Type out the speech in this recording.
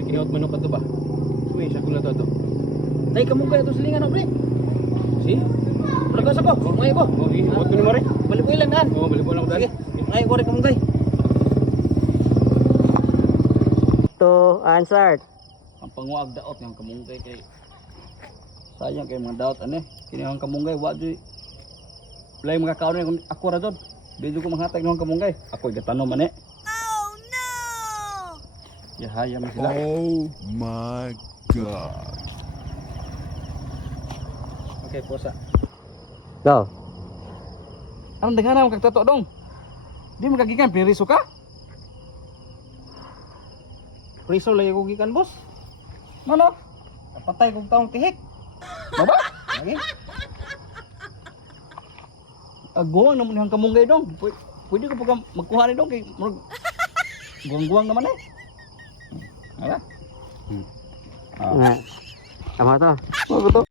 may kiniot manok ato ba? Uy, sa kula to. Tay kamunggay ato silingan pre. Si? Lagas ako. Ngay ko. Oh, iot ko ni mare. Balik ko ilang daan. Oh, balik ko lang dali. Ngay ko rin kamunggay. To answered. Ang panguag daot ng kamunggay kay sayang kay mga daot ane. Kini ang kamunggay wa di lay mga kaon ni ako ra jud. Di jud ko manghatag ng kamunggay. Ako gatanom man eh. Oh no! Yahaya man sila. Oh my God. Okay, pusa. Go. Anong daghan mo kagtato dong? Di magagikan piriso ka? Priso lay ko gikan boss. Mano? Napatay kong taong tihik. Baba? Lagi. Aguang naman yung kamunggay dong. Pwede ko pa magkuha ni dong kay guwang-guwang naman eh. Hala? Tama to. Ano to?